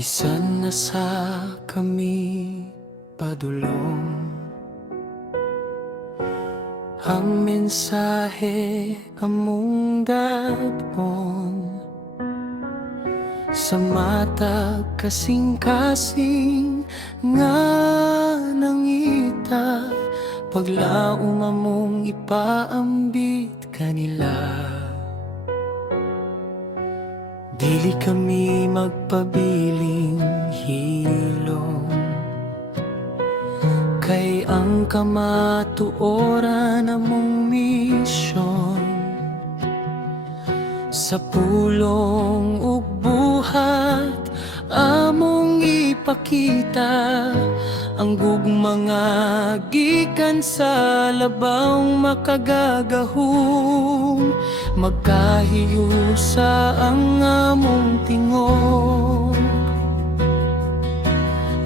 Bisan na sa kami padulong, ang mensahe among dadpon sa mata kasing-kasing nga nangita, paglaom among ipaambit kanila. Dili kami magpabiling hilom, kay ang kamatuoran among misyon sa pulong ug buhat among ipakita ang gugmanga gikan sa labaw makagagahong, magkahiusa ang among tingog.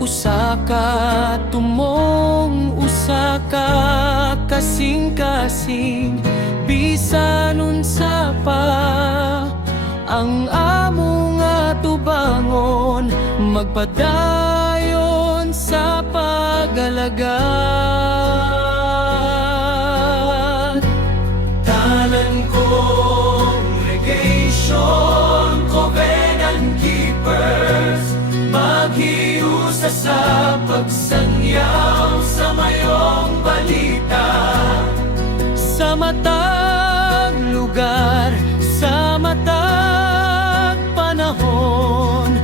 Usa ka tumong, usa ka kasing-kasing, bisan unsa pa ang among atubangon, magpadayon sa pag-alagad. Tanan congregation, covenant keepers, maghiusa sa pagsangyaw sa mayong balita. Sa matag lugar, sa matag panahon,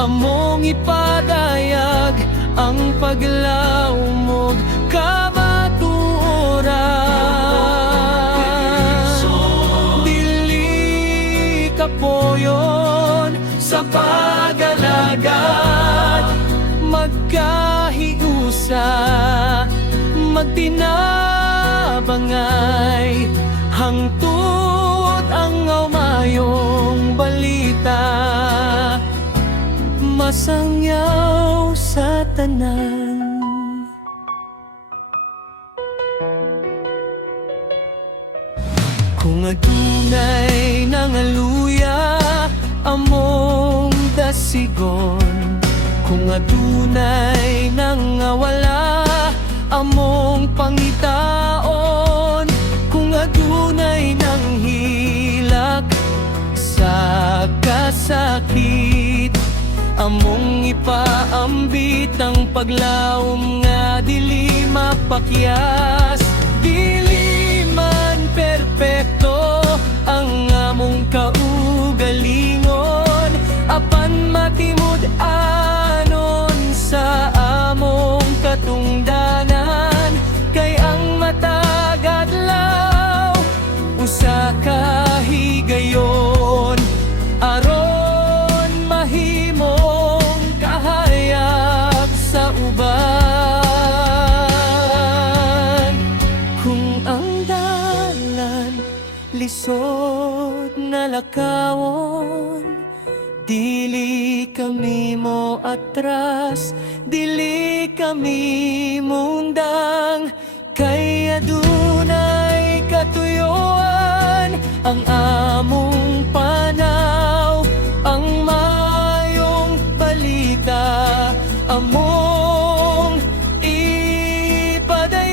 among ipadayag ang paglawmog kamatuoran. Dili kapoyon sa pag-alagad, magkahiusa, magtinabangay, hangtod ang mayong balita, masangyaw sa tanan. Kung adunay nangaluya among dasigon, kung adunay nangawala among pangitaon, kung adunay nanghilak sa kasakit, among ipaambit ang paglaom nga dili mapakyas. Dili man perpekto ang among kaugalingon, apan matimud anon sa among katungdanan, kay ang matag adlaw usa ka higayon, aron mahimong kahayag sa uban. Kung ang dalan lisod na lakawon, dili kami mo atras, dili kami mundang, kay adunay katuyoan ang among panaw, ang mayong balita among ipadayon.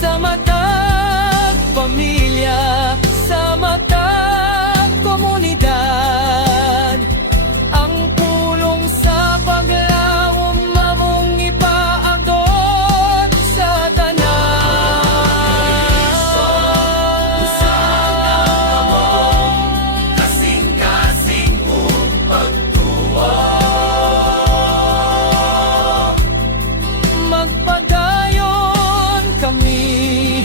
Sa matag pamilya, sa matag komunidad, ang pulong sa paglaom mamong ipaagdot sa tanan. Usahan among kasing-kasing kung pagtuwa, magpadayon kami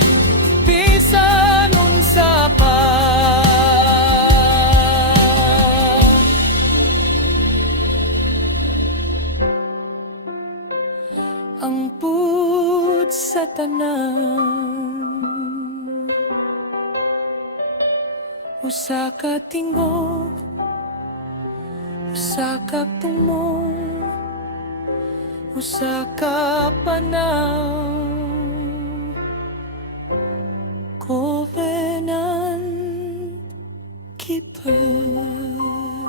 bisan unsa pa. Ang pud sa tanan, usa ka tingog, Usa ka tumo, usa ka panaw, covenant keeper.